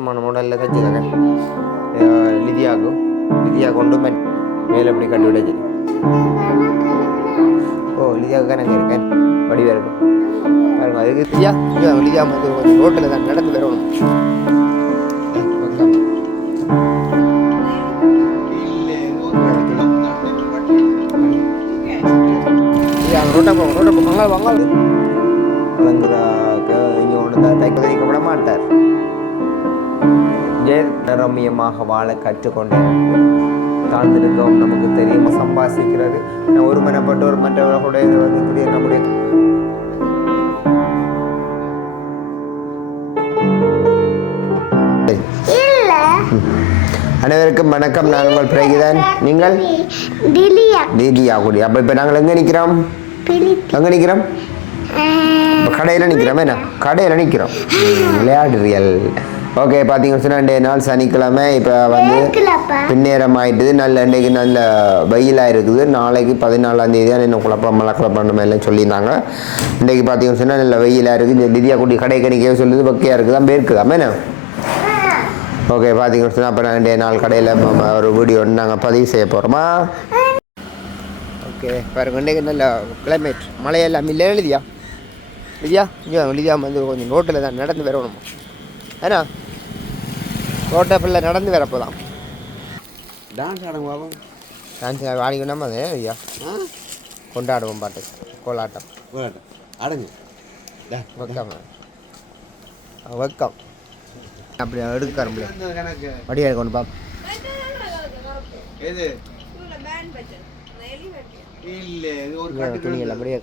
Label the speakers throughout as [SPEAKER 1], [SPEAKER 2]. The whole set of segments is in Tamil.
[SPEAKER 1] మన మోడల్లో తెచ్చేదాకా లిదియాకు లిదియా கொண்டு மட் மேலே இப்படி கட்டி விட ஓ லிதியா கணக்கு இருக்கேன் வடிவாக இருக்கும் பாருங்க அதுக்கு லிதியா லிதியா லிதியா வந்து கொஞ்சம் ரோட்டில் தான் நடந்து வரணும் ரோட்டை போ ரோட்டை போ வாங்க வாங்க வழங்குறாக்க இங்கே ஒன்று தான் தைக்க தைக்க விட மாட்டார் ரம்மியமாக வாழ கற்றுக்கொண்டேன் தாழ்ந்திருக்கவும் நமக்கு தெரியும் சம்பாசிக்கிறது. நான் ஒரு மனப்பட்டு ஒரு மற்றவர்களுடைய வந்து புரிய நம்முடைய அனைவருக்கும் வணக்கம். நான் உங்கள் பிரகிதன். நீங்கள்? தீதியா கூடி. அப்போ இப்போ நாங்கள் எங்கே நிற்கிறோம் எங்கே நிற்கிறோம் கடையில் நிற்கிறோம் என்ன? கடையில் நிற்கிறோம் விளையாடுறியல் ஓகே பார்த்தீங்கன்னு சொன்னால் ரெண்டு நாள் சனிக்கிழமை இப்போ வந்து பின்னேரம் ஆயிட்டுது நல்ல இன்றைக்கு நல்ல வெயிலாக இருக்குது நாளைக்கு பதினாலாம் தேதி தான் இன்னும் குழப்பம் மழை குழப்பம் மாதிரிலாம் சொல்லியிருந்தாங்க. இன்றைக்கு பார்த்தீங்கன்னு சொன்னால் நல்ல வெயிலாக இருக்குது இந்த திதியா குட்டி கடை கணிக்கவே சொல்லுது. பக்கையாக இருக்குது? தான் பேருக்குதாமே என்ன? ஓகே பார்த்தீங்கன்னு சொன்னால் அப்போ ரெண்டே நாள் கடையில் ஒரு வீடியோ நாங்கள் பதிவு செய்ய போகிறோமா ஓகே பாருங்க இன்றைக்கு நல்ல கிளைமேட் மழையெல்லாம் இல்லை. எழுதியா லிதியா இங்கே லிதியா வந்து கொஞ்சம் ரோட்டில் தான் நடந்து வரணும்? ஏன்னா ரோட்டை பிள்ளை நடந்து வரப்போதான்
[SPEAKER 2] டான்ஸ் ஆடுங்க பாபம்
[SPEAKER 1] டான்ஸ் ஆடிக்கணுமா அது ஐயா. கொண்டாடுவோம் பாட்டு கோலாட்டம்.
[SPEAKER 2] விளையாட்டு ஆடுங்க.
[SPEAKER 1] வெக்கம்? வெக்கம். அப்படி
[SPEAKER 2] இந்த கணக்கு?
[SPEAKER 1] வடியா கொண்டு பாப்
[SPEAKER 2] எது? இல்ல ஒரு கட்டு
[SPEAKER 1] துணியில். அப்படியே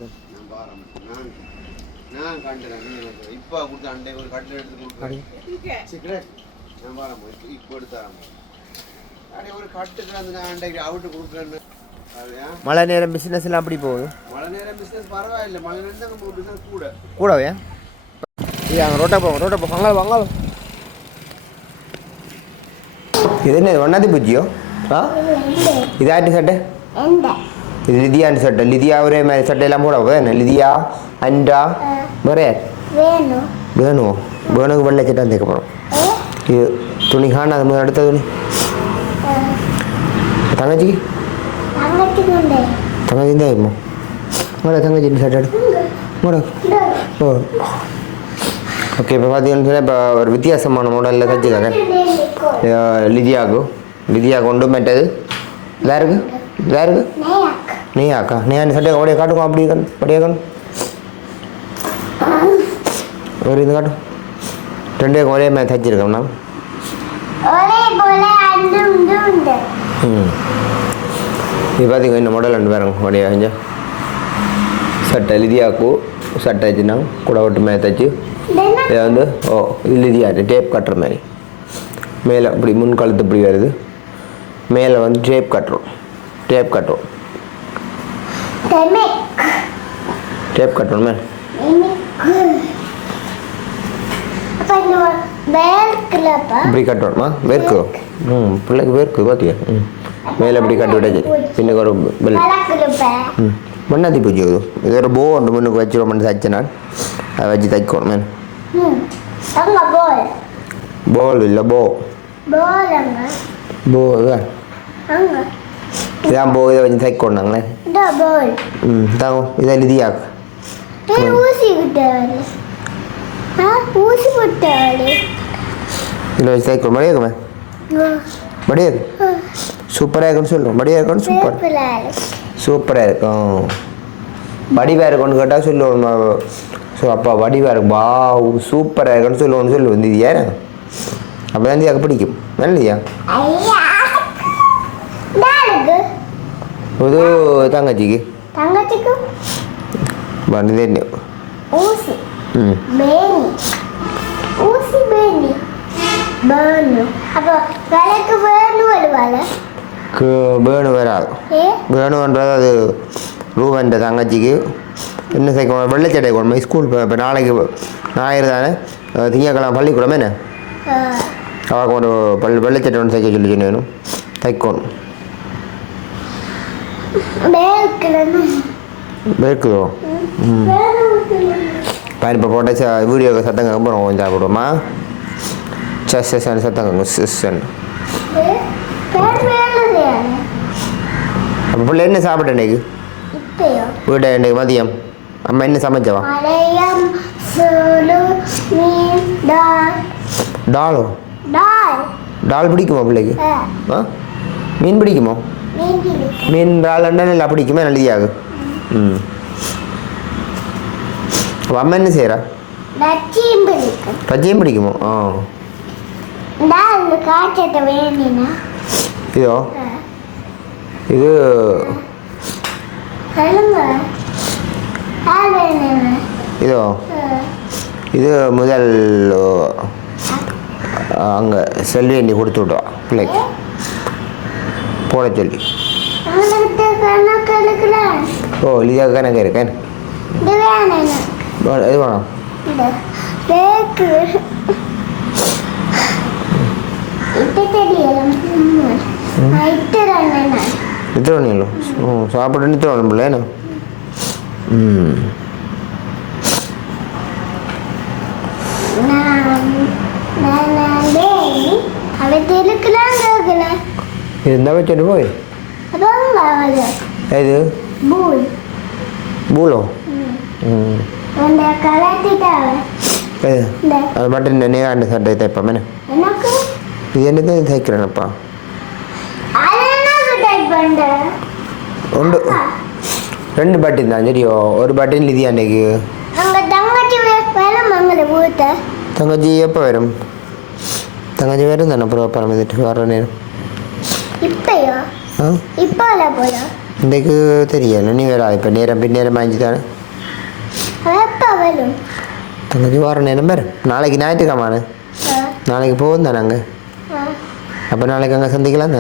[SPEAKER 2] நான் கண்டுறேன் இப்ப கொடுத்த அண்டை ஒரு கட்டில் எடுத்து கொடுக்குறேன். நான் பாரேன் இப்போ எடுத்தாரேன் அடே ஒரு கட்டு கிடந்து நான் அண்டைக்கு அவுட்டு கொடுக்குறேன்னு. அப்படியா
[SPEAKER 1] மழை நேரம் பிஸ்னஸ் எல்லாம் அப்படி போகுது?
[SPEAKER 2] மழை நேரம் பிஸ்னஸ் பரவாயில்லை. மழை நேரம் தான் நம்ம பிஸ்னஸ் கூட.
[SPEAKER 1] கூடவே? இது அங்கே ரோட்டை போங்க ரோட்டை போ. வாங்க வாங்க இது என்ன ஒன்னாதி பூஜ்ஜியோ ஆ? இது ஆட்டி சட்டை? இது லிதியான்னு சட்டை. லிதியா ஒரே மாதிரி சட்டையெல்லாம் போட என்ன லிதியா அண்டா வேற? யார்
[SPEAKER 3] வேணும்
[SPEAKER 1] வேணுமோ வேணுக்கு வெள்ளை சட்டை தைக்க போகிறோம் இது துணி காணாத முதல் அடுத்த துணி.
[SPEAKER 3] தங்கச்சி
[SPEAKER 1] தங்கச்சி தான் இருக்குமோ மேடம் தங்கச்சி சட்டை மேடம் ஓ. ஓகே இப்போ பார்த்தீங்கன்னு சொன்னால் இப்போ ஒரு வித்தியாசமான மாடலில் தச்சுக்காங்க. லிதியாக்கு. லிதியா கொண்டு யாருக்கு யாருக்கு
[SPEAKER 3] நேயாக்
[SPEAKER 1] நீயாக்கா நீ அந்த சட்டை ஓடிய காட்டுங்க அப்படி கண் அப்படியே கண். ஒரு இது காட்டும். ரெண்டே ஒரே மாதிரி நான்
[SPEAKER 3] ஒரே உண்டு உண்டு.
[SPEAKER 1] ம். இது பார்த்தீங்க இந்த மாடல் ரெண்டு பேரும் ஒரே கொஞ்சம் சட்டை லிதியாக்கு சட்டை வச்சுனா கூட விட்டு மேலே தைச்சு இதை வந்து ஓ இது லிதியா டேப் கட்டுற மாதிரி. மேலே இப்படி முன் கழுத்து இப்படி வருது. மேலே வந்து டேப் கட்டுறோம் டேப் கட்டுறோம் டேப் கட்டுறோமே
[SPEAKER 3] எனக்கு அப்ப இந்த வேர்க்கலப்பா
[SPEAKER 1] இப்படி கட்டணுமா? வேர்க்கு? ம் பிள்ளைக்கு வேர்க்கு பார்த்தியா ம். மேலே இப்படி கட்டி விட்டாச்சு. பின்னுக்கு ஒரு பெல் ம். மண்ணாத்தி பூஜை இது இது ஒரு போ ஒன்று முன்னுக்கு வச்சு ரொம்ப தச்சு நான் அதை வச்சு தைக்கணும்.
[SPEAKER 3] போல்
[SPEAKER 1] இல்லை போ போ இதான் போ இதை வச்சு தைக்கணும் நாங்களே. ம் தாங்க இதை
[SPEAKER 3] ஏன் ஊசி ஊசி விட்டாரு
[SPEAKER 1] இதில் வச்சு தைக்கணும் மடியா இருக்குமே மடியா இருக்கு சூப்பராக இருக்குன்னு சொல்லுவோம் மடியா இருக்குன்னு சூப்பர் சூப்பராக இருக்கும் வடிவாக இருக்கும்னு கேட்டால் சொல்லுவோம் ஸோ அப்பா வடிவாக இருக்கும் வா சூப்பராக இருக்குன்னு சொல்லுவோம்னு சொல்லுவோம் இது ஏன் அப்போ தான் இதுக்கு பிடிக்கும்
[SPEAKER 3] யாருக்கு
[SPEAKER 1] இது தங்கச்சிக்கு
[SPEAKER 3] தங்கச்சிக்கு
[SPEAKER 1] வந்து
[SPEAKER 3] ஊசி
[SPEAKER 1] ம்
[SPEAKER 3] பேணி ஊசி பேணி பேணு அப்போ விலைக்கு வேணு வருவாள்
[SPEAKER 1] வேணு வராது
[SPEAKER 3] ஏ
[SPEAKER 1] வேணுன்றது அது ரூபன்ற தங்கச்சிக்கு என்ன சேர்க்க வெள்ளைச்சட்டை கொண்டு ஸ்கூல் இப்போ நாளைக்கு ஞாயிறு தானே அஹ் திங்கட்கிழமை பள்ளிக்கூடம் என்ன அவளுக்கு ஒரு பள்ளி வெள்ளைச்சட்டை ஒன்று தைக்க சொல்லி சொன்னேன் தைக்கணும்
[SPEAKER 3] பேருக்குலன்னு
[SPEAKER 1] இருக்குதோ பயன் இப்போ போட்ட வீடியோ சத்தம் போகிறோம் கொஞ்சம் சாப்பிடுவோமா சஸ் சஸ் சத்தங்க சிஸ்
[SPEAKER 3] பேர் வேலையானே
[SPEAKER 1] அப்போ பிள்ளை என்ன சாப்பிட்ட இன்னைக்கு வீட்டை இன்னைக்கு மதியம் அம்மா என்ன சமைச்சவா
[SPEAKER 3] டால்
[SPEAKER 1] டாலோ பிடிக்குமா பிள்ளைக்கு
[SPEAKER 3] ஆ,
[SPEAKER 1] மீன் பிடிக்குமோ
[SPEAKER 3] மீன்
[SPEAKER 1] டால் நல்லா பிடிக்குமா நல்லதியாகும் ம் என்ன செய்கிறா
[SPEAKER 3] லட்சியம் பிடிக்கும்.
[SPEAKER 1] பச்சையும் பிடிக்குமோ? ஆ. இதோ இது. இதோ இது. முதல் அங்கே செல்வேண்டி கொடுத்து விட்டோம் பிள்ளைக்கு. போட சொல்லி. ஓ லிதா கணக்கு இருக்கேன்
[SPEAKER 3] இது வேணும்
[SPEAKER 1] இது வேணும்
[SPEAKER 3] இந்த பேக்கு இட்டு தெரியல இட்டு ரெண்டு
[SPEAKER 1] நித்திரவணியല്ലോ ஓ சாப்பிட்டு நித்திரவணும் இது இது அது மட்டும் நேகாண்டு சட்டை
[SPEAKER 3] எனக்கு?
[SPEAKER 1] இது என்னது தைக்கிறேனப்பா? உண்டு. ரெண்டு பட்டின் தான் சரியோ? ஒரு பட்டின் லிதி அன்னைக்கு?
[SPEAKER 3] தங்கச்சி
[SPEAKER 1] எப்போ வரும்? தங்கச்சி வரும் தானே அப்புறம் பரமதிட்டு வர நேரம்.
[SPEAKER 3] இப்பயோ? இப்போ
[SPEAKER 1] இன்றைக்கு தெரியல நீ வேற இப்போ நேரம் பின் நேரம் ஆயிடுச்சு தானே?
[SPEAKER 3] வரும்
[SPEAKER 1] தங்கச்சி வர நேரம் பேர். நாளைக்கு ஞாயிற்றுக்கிழமை
[SPEAKER 3] ஆ,
[SPEAKER 1] நாளைக்கு போகும் தானே அங்கே. அப்போ நாளைக்கு அங்கே சந்திக்கலாம்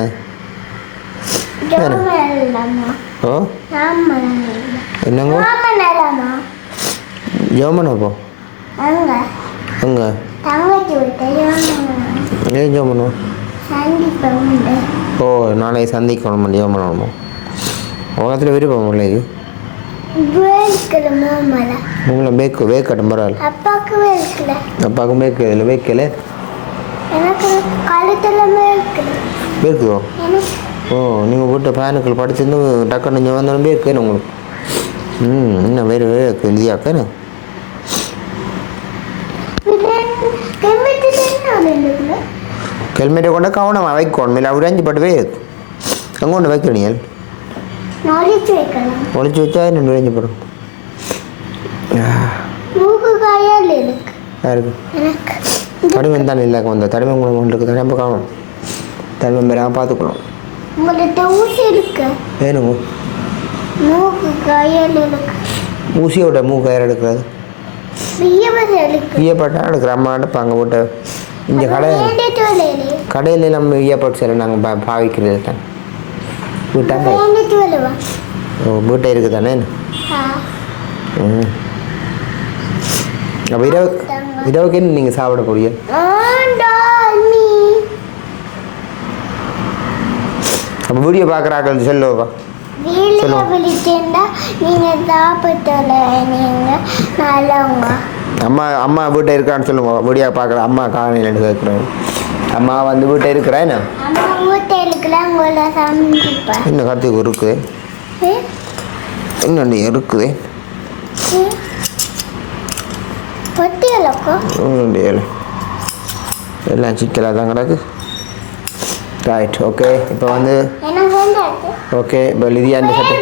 [SPEAKER 1] ஓ? என்னங்க? ஜோமனோ போ
[SPEAKER 3] அங்க.
[SPEAKER 1] ஏன் ஜோமனோ ஓ நாளைக்கு சந்திக்கணும்? ஜோமனோ உலகத்தில் விருப்பம் பிள்ளைக்கு அப்பாவுக்கும் பேக்கு இல்லை வேக்கல
[SPEAKER 3] எனக்கு கழுத்துல வேர்க்கல
[SPEAKER 1] பேக்குதோ
[SPEAKER 3] எனக்கு
[SPEAKER 1] ஓ நீங்கள் போட்ட ஃபேனுக்கள் படிச்சிருந்து டக்குன்னு இங்கே வந்தாலும் பேக்கேன்னு உங்களுக்கு. ம் இன்னும் வேறு வேறு
[SPEAKER 3] என்ன?
[SPEAKER 1] ஹெல்மெட்டை கொண்டு கவனமாக வைக்கணும் இல்லை அஞ்சு பட்டு வே அங்கே கொண்டு வைக்கணும்
[SPEAKER 3] நாலேஜ் வைக்கலாம்.
[SPEAKER 1] ஒழிச்சு வச்சா ரெண்டு அஞ்சு படும்?
[SPEAKER 3] மூக்கு காயால் இருக்கு.
[SPEAKER 1] யாருக்கு தடிமன் தானே இல்லாக்க வந்த. தடிமன் குணம் ஒன்று இருக்குது. தடிம காணும். தடிமன் பெறாமல் பார்த்துக்கணும்.
[SPEAKER 3] உங்கள்கிட்ட ஊசி இருக்கு
[SPEAKER 1] வேணுங்க
[SPEAKER 3] மூக்கு காயால் இருக்கு
[SPEAKER 1] ஊசியோட மூக்கு யார் எடுக்கிறது? ஈயப்பட்டா எடுக்கிற அம்மா எடுப்பாங்க போட்டு. இந்த கடை கடையில் நம்ம ஈயப்பட்டு சில நாங்கள் பாவிக்கிறது தான். வீட்டாங்க ஓ வீட்டை இருக்குது தானே ம். அப்போ இரவு இரவுக்கு என்ன நீங்கள் சாப்பிட போறீங்க? அப்போ வீடியோ பார்க்குறாக்கள் சொல்லுவா? அம்மா அம்மா வீட்டை இருக்கான்னு சொல்லுங்க வீடியோ பார்க்குற அம்மா காலையில் கேட்குறேன் அம்மா வந்து வீட்டை இருக்கிறேன் இன்னும் கற்றுக்கு இருக்குது?
[SPEAKER 3] ஏ?
[SPEAKER 1] இன்னொன்று இருக்குது எல்லாம் சிக்கலாக தான் கிடக்கு. ரைட் ஓகே இப்போ வந்து ஓகே இப்போ லிதியாண்டி சட்டை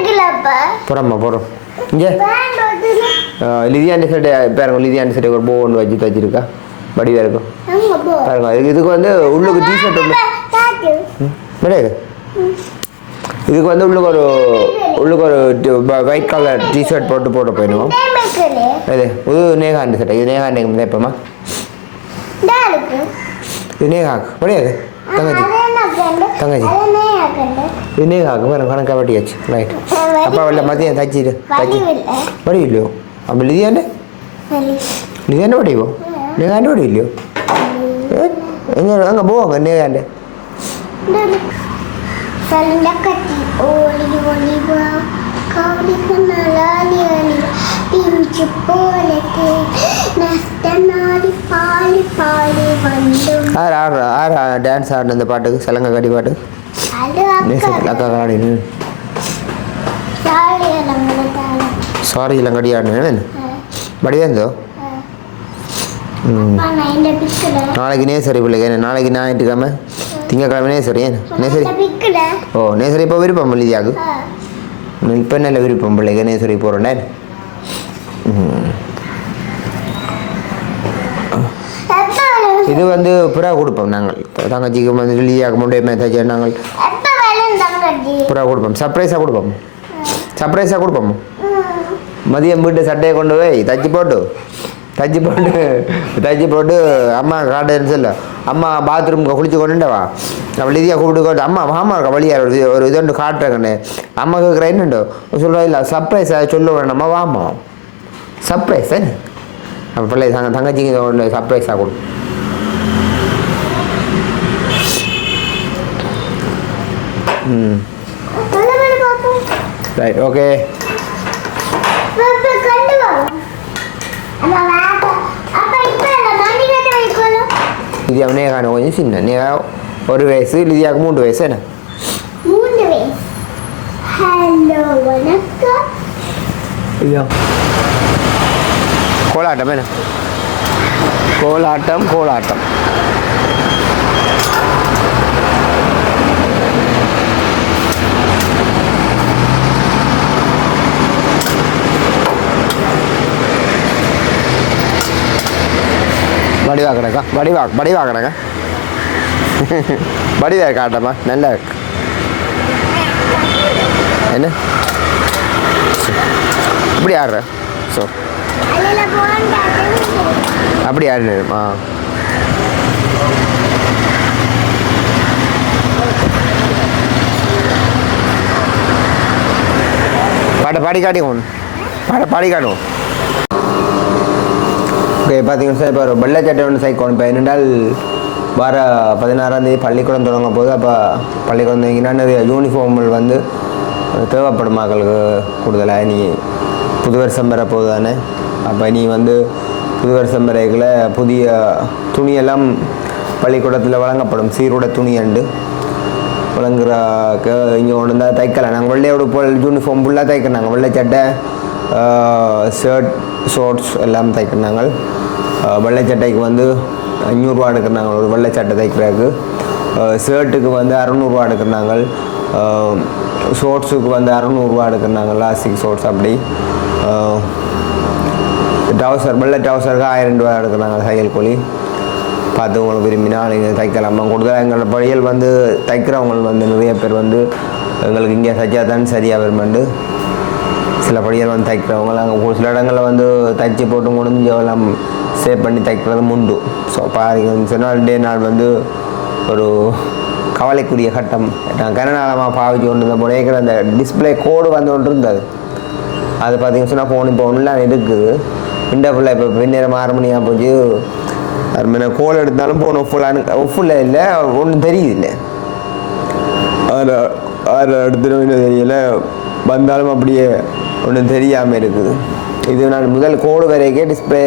[SPEAKER 1] போகிறோம்மா போகிறோம் இங்கே. லிதியாண்டி சட்டை பாருங்க லிதியாண்டி சட்டை ஒரு போ ஒன்று வச்சு தச்சிருக்கா. வடிவாக இருக்கும் பாருங்க இதுக்கு வந்து உள்ளுக்கு டிஷர்ட் ஒன்று கிடையாது இதுக்கு வந்து உள்ளுக்கு ஒரு உள்ளுக்கு ஒரு ஒயிட் கலர் டிஷர்ட் போட்டு போட்டு போயிடுவோம்
[SPEAKER 3] மேக்கலே
[SPEAKER 1] இது இது நேகாண்டி சட்டை இது நேகாண்டி எப்போம்மா
[SPEAKER 3] டாலுக்கு
[SPEAKER 1] இது நேகாக்கு கிடையாது தங்கச்சி
[SPEAKER 3] அது என்ன கண்டு
[SPEAKER 1] தங்கச்சி.
[SPEAKER 3] அது என்ன கண்டு
[SPEAKER 1] இது நேகாக்கு வேறு கணக்காக வட்டியாச்சு ரைட் அப்பா வெளில மதியம் தச்சிட்டு தச்சி
[SPEAKER 3] வடிவில்லை
[SPEAKER 1] வடி இல்லையோ அப்போ லிதியாண்டே
[SPEAKER 3] வலி
[SPEAKER 1] லிதியாண்டே வடிவோ நேகாண்டே வடி இல்லையோ எங்கே அங்கே போவாங்க நேகாண்டே
[SPEAKER 3] Saling oli பிஞ்சு போலக்கு நஷ்டநாடி வந்தும்
[SPEAKER 1] டான்ஸ் ஆடின இந்த பாட்டுக்கு சலங்கை கடி பாட்டு
[SPEAKER 3] அக்கா.
[SPEAKER 1] ஆடினு
[SPEAKER 3] சாரி
[SPEAKER 1] இளங்கடி ஆடினேன் வடிவேந்தோ நாளைக்கு நேசரி பிள்ளைங்க என்ன நாளைக்கு ஞாயிற்றுக்கிழமை. திங்கக்கிழமை நேசரி ஏன் நேசரி ஓ நேசரி இப்போ விருப்பம் இல்லையாக்கு இப்போ நல்ல விருப்பம் பிள்ளைங்க நேசரி போகிறேன் இது வந்து புறா கொடுப்போம் நாங்கள் தங்கச்சிக்கு வந்து லியாக்கு முண்டை மேத்தாச்சு நாங்கள் புறா கொடுப்போம் சர்ப்ரைஸாக கொடுப்போம் சர்ப்ரைஸாக கொடுப்போம் மதியம் வீட்டு சட்டையை கொண்டு போய் தச்சு போட்டு தச்சு போட்டு தச்சு போட்டு அம்மா காட்டுன்னு சொல்ல. அம்மா பாத்ரூம்க்கு குளிச்சு கொண்டுண்டவா அவள் இதையா கூப்பிட்டு அம்மா மாமா இருக்கா வழியா ஒரு இது- ஒரு இதுண்டு காட்டுறேங்கண்ணே. அம்மா கேட்குற என்னண்டோ? சொல்லுவா இல்லை சர்ப்ரைஸாக சொல்லுவேன் நம்ம வாமா சர்ப்ரைஸ் அப்போ பிள்ளை தங்க தங்கச்சிங்க ஒன்று சர்ப்ரைஸாக கொடு. ம். ரைட் ஓகே
[SPEAKER 3] Bye கண்டு வா அம்மா வாப்பா அப்பா இப்ப அந்த மணி கட்ட வைக்கணும்
[SPEAKER 1] லிதியா நேகான கொஞ்சம் சின்ன நேகா ஒரு வயசு லிதியாவுக்கு மூன்று வயசு என்ன
[SPEAKER 3] மூணு வயசு ஹலோ வணக்கம்
[SPEAKER 1] ஐயா கோலாட்டம் என்ன கோலாட்டம் கோலாட்டம் வடிவா கிடக்கா வடிவா வடிவா கிடக்கா வடிவா காட்டமா நல்லா இருக்கு. என்ன? இப்படி ஆடுற? ஸோ அப்படி ஆடினேன் பாட பாட்டை பாடி காட்டிக்கணும் பாட்டை பாடி காட்டுவோம் ஓகே பார்த்தீங்கன்னா சார் இப்போ ஒரு வெள்ளச்சட்டை ஒன்று சைக்கோன் இப்போ என்னென்றால் வர பதினாறாந்தேதி பள்ளிக்கூடம் தொடங்க போது அப்போ பள்ளிக்கூடம் தொடங்கினா நிறைய யூனிஃபார்ம்கள் வந்து தேவைப்படும் மக்களுக்கு கூடுதலாக நீ புது வருஷம் பெற போகுது தானே அப்போ நீ வந்து புது வருஷம் பெறைகளை புதிய துணியெல்லாம் பள்ளிக்கூடத்தில் வழங்கப்படும். சீரோட துணி அண்டு வழங்குறாக்க இங்கே ஒன்று தான் தைக்கலாம். நாங்கள் வெள்ளையோட போல் யூனிஃபார்ம் ஃபுல்லாக தைக்கிறாங்க வெள்ளை சட்டை ஷர்ட் ஷார்ட்ஸ் எல்லாம் தைக்கிறாங்க. வெள்ளை சட்டைக்கு வந்து அஞ்சூறுரூவா எடுக்கிறாங்க. ஒரு வெள்ளை சட்டை தைக்கிறதுக்கு ஷர்ட்டுக்கு வந்து அறநூறுவா எடுக்கிறாங்க. ஷோர்ட்ஸுக்கு வந்து அறநூறுவா எடுக்கிறாங்க. லாஸ்டிக் ஷோர்ட்ஸ் அப்படி. ட்ரௌசர் வெள்ளை ட்ரௌசருக்கு ஆயிரம் ரூபா எடுக்கிறாங்க தையல் கூலி. பார்த்து உங்களுக்கு விரும்பினா நீங்கள் தைக்கலாமா. கொடுக்குற எங்களோட பழியல் வந்து தைக்கிறவங்க வந்து நிறைய பேர் வந்து எங்களுக்கு இங்கே தைச்சா தான் சரியாக வருமாண்டு. சில படிகள் வந்து தைக்கிறவங்க ஒரு சில இடங்களில் வந்து தைச்சி போட்டு முடிஞ்சு எல்லாம் சேவ் பண்ணி தைக்கிறதும் உண்டு. ஸோ பாருங்க சொன்னால் டே நாள் வந்து ஒரு கவலைக்குரிய கட்டம். கனநாளமாக பாவிச்சு கொண்டு இருந்த போனேக்கிற அந்த டிஸ்பிளே கோடு வந்து கொண்டு இருந்தது. அது பார்த்தீங்கன்னு சொன்னால் ஃபோன் இப்போ ஒன்றுலாம் இருக்குது. விண்டோ ஃபுல்லாக இப்போ பின்னேரம் ஆறு மணியாக போச்சு. அது மாதிரி கோல் எடுத்தாலும் ஃபோன் ஒஃபுல்லானு ஒஃபுல்ல இல்லை ஒன்றும் தெரியுது இல்லை ஆறு ஆறு இன்னும் தெரியல. வந்தாலும் அப்படியே ஒன்றும் தெரியாமல் இருக்குது. இது நான் முதல் கோடு வரைக்கே டிஸ்பிளே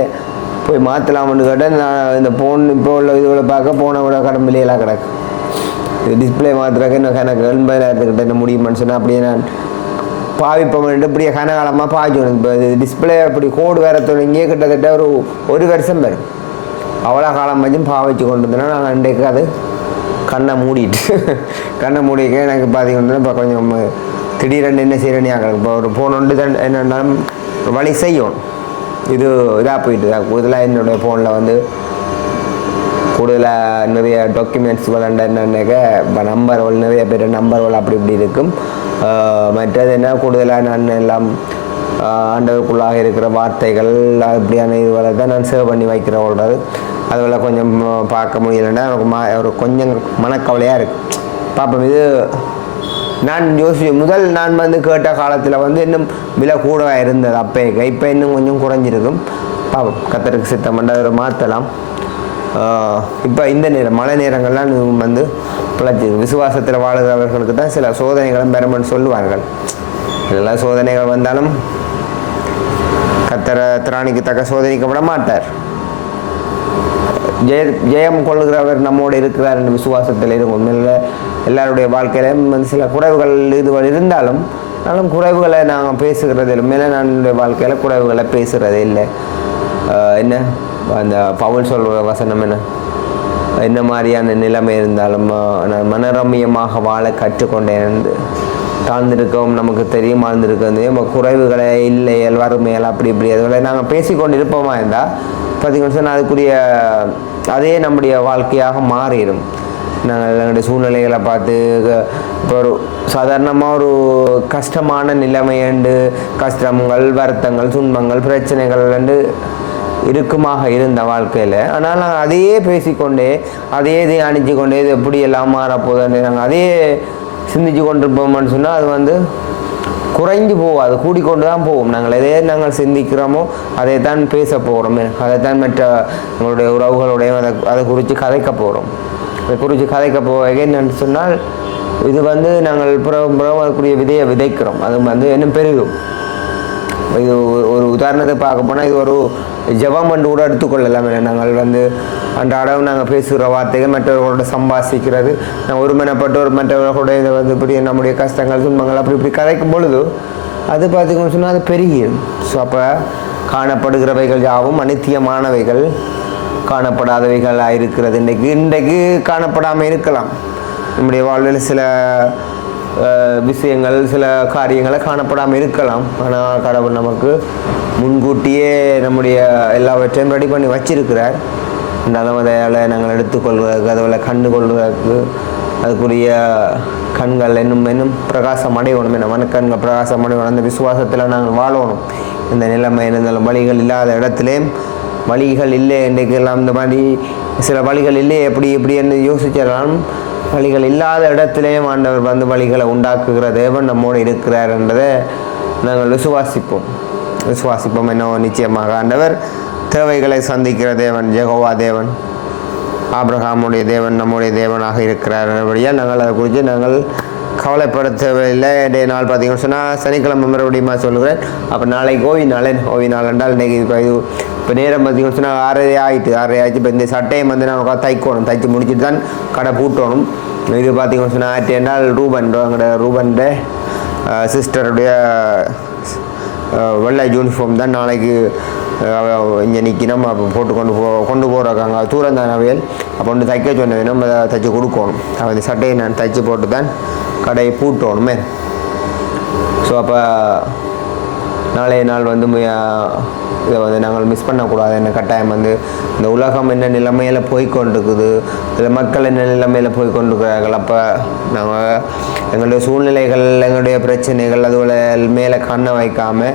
[SPEAKER 1] போய் மாற்றலாம்னு கேட்டேன். நான் இந்த ஃபோன் இப்போ உள்ள இதுகளை பார்க்க போன விட கடம்பிலேயெல்லாம் கிடக்கு. இது டிஸ்பிளே மாற்றுறக்கு இன்னும் எனக்கு எண்பதாயிரத்துக்கிட்ட என்ன முடியுமான்னு சொன்னால் அப்படியே நான் பாவிப்போம் இப்படியே கனகாலமாக பாய்ச்சணும் இப்போ இது டிஸ்பிளே அப்படி கோடு வேற தொடங்கியே கிட்டத்தட்ட ஒரு ஒரு வருஷம் வரும். அவ்வளோ காலம் வச்சும் பாவிச்சு கொண்டு வந்தோன்னா நான் அன்றைக்கு அது கண்ணை மூடிட்டு. கண்ணை மூடிக்க எனக்கு பார்த்தீங்கன்னா இப்போ கொஞ்சம் திடீரென்று என்ன செய்யறேன்னு ஆகிறது இப்போ ஒரு ஃபோன் ஒன்று தான் என்னென்னாலும் ஒரு வழி செய்யும். இது இதாக போயிட்டு தான் கூடுதலாக என்னுடைய ஃபோனில் வந்து கூடுதலாக நிறைய டாக்குமெண்ட்ஸ் விளாண்ட என்னன்னாக்க இப்போ நம்பர்கள் நிறைய பேர் நம்பர்கள் அப்படி இப்படி இருக்கும். மற்றது என்ன? கூடுதலாக நான் எல்லாம் ஆஹ் ஆண்டவருக்குள்ளாக இருக்கிற வார்த்தைகள் அப்படியான இதுவரை தான் நான் சேவ் பண்ணி வைக்கிறவங்களது அதுவெல்லாம் கொஞ்சம் பார்க்க முடியலைன்னா எனக்கு மா ஒரு கொஞ்சம் மனக்கவலையாக இருக்குது பார்ப்போம் இது நான் யோசி முதல் நான் வந்து கேட்ட காலத்தில் வந்து இன்னும் விலை கூடவாக இருந்தது அப்போ இப்போ இன்னும் கொஞ்சம் குறைஞ்சிருக்கும். பாவம் கத்தருக்கு சித்தம் பண்ண மாற்றலாம் இப்போ இந்த நேரம் மழை நேரங்கள்லாம் வந்து பிழைச்சி விசுவாசத்தில் வாழ்கிறவர்களுக்கு தான் சில சோதனைகளும் பெருமன் சொல்லுவார்கள். இதெல்லாம் சோதனைகள் வந்தாலும் கத்தர திராணிக்கு தக்க சோதனைக்கப்பட மாட்டார். ஜெய ஜெயம் கொள்கிறவர் நம்மோடு இருக்கிறார் என்று விசுவாசத்தில் இருக்கும். உண்மையில் எல்லாருடைய வாழ்க்கையிலும் வந்து சில குறைவுகள் இதுகள் இருந்தாலும் ஆனாலும் குறைவுகளை நாங்கள் பேசுகிறது இல்லை மேலே நான் என்னுடைய வாழ்க்கையில் குறைவுகளை பேசுகிறதே இல்லை. என்ன? அந்த பவுல் சொல்கிற வசனம் என்ன? என்ன மாதிரியான நிலைமை இருந்தாலும் நான் மனரம்யமாக வாழ கற்றுக்கொண்டேன். என்று தாழ்ந்திருக்கவும் நமக்கு தெரியும் ஆழ்ந்திருக்கிறது நம்ம குறைவுகளை இல்லை வறுமைகள் அப்படி இப்படி. அதுகளை நாங்கள் பேசிக்கொண்டு இருப்போமா இருந்தால் பார்த்தீங்கன்னு சொன்னால் அதுக்குரிய அதே நம்முடைய வாழ்க்கையாக மாறிடும். நாங்கள் எங்களுடைய சூழ்நிலைகளை பார்த்து க- இப்போ ஒரு சாதாரணமாக ஒரு கஷ்டமான நிலைமையண்டு கஷ்டங்கள் வருத்தங்கள் துன்பங்கள் பிரச்சனைகள் இருக்குமாக இருந்த வாழ்க்கையில். ஆனால் நாங்கள் அதையே பேசிக்கொண்டே அதையே தியானிச்சு கொண்டே இது எப்படி எல்லாம் மாறப்போகுதுன்னு நாங்கள் அதையே சிந்திச்சு கொண்டிருப்போம்னு சொன்னால் அது வந்து குறைஞ்சு போகாது கூடிக்கொண்டு தான் போவோம் நாங்கள் எதே நாங்கள் சிந்திக்கிறோமோ அதை தான் பேச போகிறோம் அதைத்தான் மற்ற எங்களுடைய உறவுகளுடைய அதை அதை குறித்து கதைக்க போகிறோம் அதை குறித்து கதைக்க போக என்னன்னு சொன்னால் இது வந்து நாங்கள் புறம் புறம் அதுக்குரிய விதையை விதைக்கிறோம். அது வந்து இன்னும் பெருகும் இது ஒரு- உதாரணத்தை பார்க்க போனால் இது ஒரு ஜபம் என்று கூட எடுத்துக்கொள்ளலாம். நாங்கள் வந்து அன்றாடம் நாங்கள் பேசுகிற வார்த்தைகள் மற்றவர்களோட சம்பாசிக்கிறது நான் ஒருமனப்பட்டு ஒரு மற்றவர்களோட இதை வந்து இப்படி நம்முடைய கஷ்டங்கள் துன்பங்கள் அப்படி இப்படி கதைக்கும் பொழுது அது பார்த்திங்கன்னு சொன்னால் அது பெருகிடும். ஸோ அப்போ காணப்படுகிறவைகள் யாவும் அனித்தியமானவைகள். காணப்படாதவைகளாக இருக்கிறது. இன்றைக்கு இன்றைக்கு காணப்படாமல் இருக்கலாம். நம்முடைய வாழ்வில் சில விஷயங்கள் சில காரியங்களை காணப்படாமல் இருக்கலாம். ஆனால் கடவுள் நமக்கு முன்கூட்டியே நம்முடைய எல்லாவற்றையும் ரெடி பண்ணி வச்சிருக்கிறார். இருந்தாலும் அதையால் நாங்கள் எடுத்துக்கொள்வதற்கு அதுகளை கண்டு கொள்வதற்கு அதுக்குரிய கண்கள் இன்னும் இன்னும் பிரகாசம் அடையணும். என்ன மனக்கண்கள் பிரகாசம் அடையணும். அந்த விசுவாசத்தில் நாங்கள் வாழணும். இந்த நிலைமை இருந்தாலும் வழிகள் இல்லாத இடத்துலையும் வழிகள் இல்லை என்றைக்கெல்லாம் இந்த மாதிரி சில வழிகள் இல்லை எப்படி எப்படி என்று யோசிச்சிடலாம் வழிகள் இல்லாத இடத்திலேயும் ஆண்டவர் வந்து வழிகளை உண்டாக்குகிற தேவன் நம்மோடு இருக்கிறார் என்றதை நாங்கள் விசுவாசிப்போம். விசுவாசிப்போம் என்னோ நிச்சயமாக. ஆண்டவர் தேவைகளை சந்திக்கிற தேவன் ஜெகோவா தேவன் ஆப்ரஹாமுடைய தேவன் நம்முடைய தேவனாக இருக்கிறார் என்படியால் நாங்கள் அதை குறித்து நாங்கள் கவலைப்பட தேவையில்லை நாள் பார்த்தீங்கன்னு சொன்னால் சனிக்கிழமை மறுபடியும் சொல்லுகிறேன். அப்போ நாளைக்கு ஓய்வு நாள் ஓய்வு நாள் என்றால் இன்றைக்கி இப்போ நேரம் பார்த்தீங்கன்னு சொன்னால் ஆறரை ஆகிட்டு ஆறரை ஆகிட்டு இப்போ இந்த சட்டையை வந்து நம்ம உட்காந்து தைக்கணும் தைச்சு முடிச்சுட்டு தான் கடை பூட்டணும் இது பார்த்தீங்கன்னு சொன்னால் ஆயிரத்தி என்றால் ரூபன் எங்களோட ரூபன்ட சிஸ்டருடைய வெள்ளை யூனிஃபார்ம் தான் நாளைக்கு இங்கே நிற்கணும் அப்போ போட்டு கொண்டு போ கொண்டு போகிறாங்க தூரம் தான் அவையல் அப்போ வந்து தைக்க சொன்ன வேணும் அதை தைச்சி கொடுக்கணும் அந்த சட்டையை நான் தைச்சி போட்டு தான் கடையை பூட்டணுமே ஸோ அப்போ நாளைய நாள் வந்து இதை வந்து நாங்கள் மிஸ் பண்ணக்கூடாது. என்ன கட்டாயம் வந்து இந்த உலகம் என்ன நிலைமையில் போய்கொண்டிருக்குது இதில் மக்கள் என்ன நிலைமையில் போய்கொண்டிருக்கிறார்கள் அப்போ நாங்கள் எங்களுடைய சூழ்நிலைகள் எங்களுடைய பிரச்சனைகள் அதுபோல் மேலே கண்ணை வைக்காமல்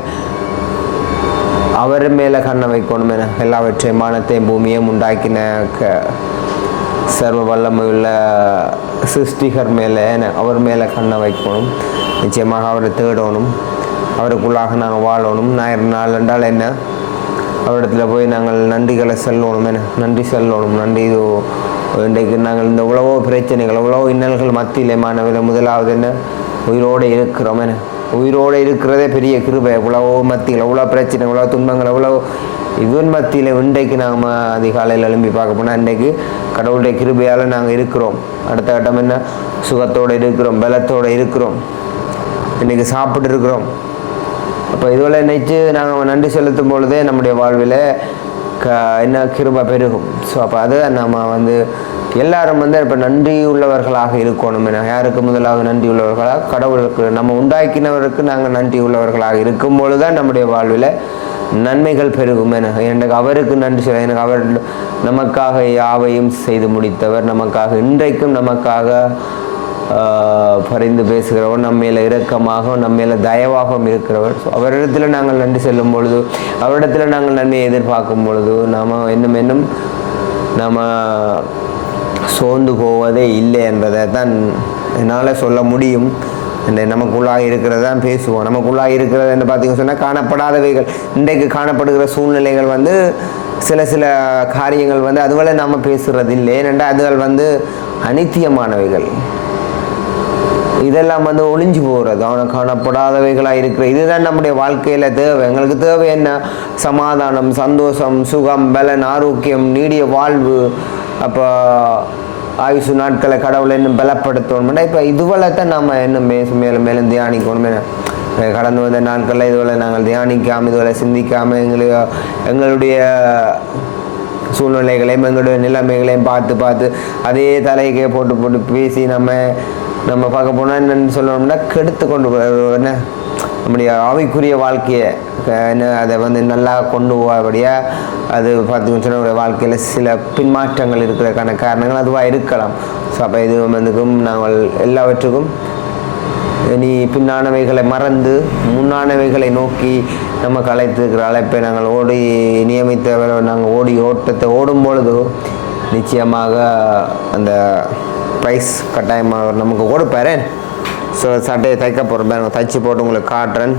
[SPEAKER 1] அவர் மேலே கண்ணை வைக்கணும் என எல்லாவற்றையும் வானத்தையும் பூமியையும் உண்டாக்கின க சர்வ வல்லமை உள்ள சிருஷ்டிகர் மேலே என- அவர் மேலே கண்ணை வைக்கணும். நிச்சயமாக அவரை தேடணும். அவருக்குள்ளாக நாங்கள் வாழணும். ஞாயிறு நாள் என்றால் என்ன? அவரிடத்துல போய் நாங்கள் நன்றிகளை செல்லணும் என நன்றி செல்லணும். நன்றி இது இன்றைக்கு நாங்கள் இந்த உழவோ பிரச்சனைகள் உழவோ இன்னல்கள் மத்தியிலே மாணவர் முதலாவது என்ன? உயிரோடு இருக்கிறோம் என உயிரோடு இருக்கிறதே பெரிய கிருபை. எவ்வளவோ மத்தியில் எவ்வளோ பிரச்சனை எவ்வளோ துன்பங்கள் எவ்வளோ இவன் மத்தியில் இன்றைக்கு நாம் அதிகாலையில் எழும்பி பார்க்க போனால் இன்றைக்கு கடவுளுடைய கிருபையால் நாங்கள் இருக்கிறோம். அடுத்த கட்டம் என்ன? சுகத்தோடு இருக்கிறோம் பலத்தோடு இருக்கிறோம். இன்றைக்கி சாப்பிட்டு இருக்கிறோம். அப்போ இதுவரை நினைச்சு நாங்கள் நன்றி செலுத்தும் பொழுதே நம்முடைய வாழ்வில் க என்ன கிருபை பெருகும். ஸோ அப்போ அதை நம்ம வந்து எல்லாரும் வந்து இப்போ நன்றி உள்ளவர்களாக இருக்கணும் என. யாருக்கு முதலாவது நன்றி உள்ளவர்களாக கடவுளுக்கு. நம்ம உண்டாக்கினவருக்கு நாங்கள் நன்றி உள்ளவர்களாக இருக்கும் பொழுது தான் நம்முடைய வாழ்வில் நன்மைகள் பெருகும் என. எனக்கு அவருக்கு நன்றி சொல்ல எனக்கு அவர் நமக்காக யாவையும் செய்து முடித்தவர் நமக்காக இன்றைக்கும் நமக்காக பறிந்து பரிந்து பேசுகிறவர் நம்ம மேலே இரக்கமாக நம்ம மேலே தயவாகவும் இருக்கிறவர் ஸோ அவரிடத்தில் நாங்கள் நன்றி செல்லும் பொழுது அவரிடத்தில் நாங்கள் நன்மையை எதிர்பார்க்கும் பொழுது நாம் இன்னும் இன்னும் நம்ம சோர்ந்து போவதே இல்லை என்பதை தான் என்னால் சொல்ல முடியும். இந்த நமக்குள்ளாக இருக்கிறது தான் பேசுவோம். நமக்குள்ளாக இருக்கிறது என்ன பார்த்திங்க சொன்னால் காணப்படாதவைகள். இன்றைக்கு காணப்படுகிற சூழ்நிலைகள் வந்து சில சில காரியங்கள் வந்து அதுவரை நாம் பேசுகிறது இல்லை ஏனென்றால் அதுகள் வந்து அனித்தியமானவைகள். இதெல்லாம் வந்து ஒளிஞ்சு போகிறது அவனுக்கு காணப்படாதவைகளாக இருக்கிற இதுதான் நம்முடைய வாழ்க்கையில் தேவை. எங்களுக்கு தேவை என்ன? சமாதானம் சந்தோஷம் சுகம் பலன் ஆரோக்கியம் நீடிய வாழ்வு. அப்போ ஆயுசு நாட்களை கடவுளை இன்னும் பலப்படுத்தணும்னா இப்போ இதுவளத்தான் தான் நம்ம இன்னும் மேலும் மேலும் மேலும் தியானிக்கணும். கடந்து வந்த நாட்களில் இதுவரை நாங்கள் தியானிக்காமல் இதுவரை சிந்திக்காமல் எங்களுக்கு எங்களுடைய சூழ்நிலைகளையும் எங்களுடைய நிலைமைகளையும் பார்த்து பார்த்து அதே தலைக்கே போட்டு போட்டு பேசி நம்ம நம்ம பார்க்க போனால் என்னென்னு சொல்லணும்னா கெடுத்து கொண்டு என்ன? நம்முடைய ஆவிக்குரிய வாழ்க்கையை க- என்ன அதை வந்து நல்லா கொண்டு போகபடியாக அது பார்த்தீங்கன்னு சொன்னால் வாழ்க்கையில் சில பின்மாற்றங்கள் இருக்கிறதுக்கான காரணங்கள் அதுவாக இருக்கலாம். ஸோ அப்போ இது வந்துக்கும் நாங்கள் எல்லாவற்றுக்கும் இனி பின்னானவைகளை மறந்து முன்னானவைகளை நோக்கி நம்ம கலைத்திருக்கிற அழைப்பை நாங்கள் ஓடி நியமித்த நாங்கள் ஓடி ஓட்டத்தை ஓடும் பொழுது நிச்சயமாக அந்த ப்ரைஸ் கட்டாயமாக நமக்கு நமக்கு கொடுப்பாரு ஸோ சட்டையை தைக்க போகிறேன் நான் தைச்சி போட்டு உங்களுக்கு காட்டுறேன்.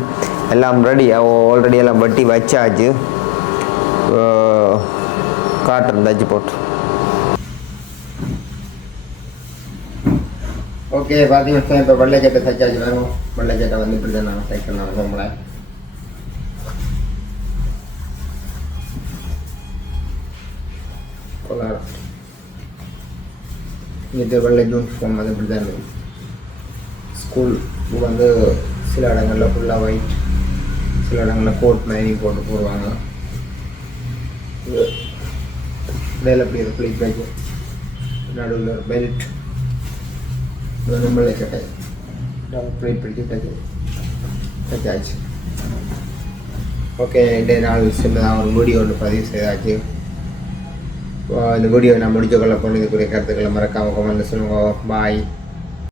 [SPEAKER 1] எல்லாம் ரெடி ஆல்ரெடி எல்லாம் வட்டி வச்சாச்சு. காட்டுறேன். தைச்சி போட்டு. ஓகே பார்த்தீங்கன்னா இப்போ வெள்ளை சட்டை தைச்சாச்சு வேணும் வெள்ளை சட்டை வந்து இப்படி தான் நாங்கள் தைக்கணும் நம்மளை இது வெள்ளை யூனிஃபார்ம் அது இப்படி தான் இருக்கும் ஸ்கூல் வந்து சில இடங்களில் ஃபுல்லாக ஒயிட் சில இடங்களில் கோட் மாதிரி போட்டு போடுவாங்க. வேலை அப்படி ஒரு ப்ளீட் பேக் நடுவில் ஒரு பெல்ட் நம்மளே கட்டை. ப்ளீட் பிடிச்சி தைச்சு தைச்சாச்சு ஓகே டே நாள் சின்னதாக ஒரு வீடியோ ஒன்று பதிவு செய்தாச்சு. இந்த வீடியோ நான் முடிச்சு கொள்ள போனதுக்குரிய கருத்துக்களை மறக்காம கமெண்ட் சொல்லுங்க. பாய்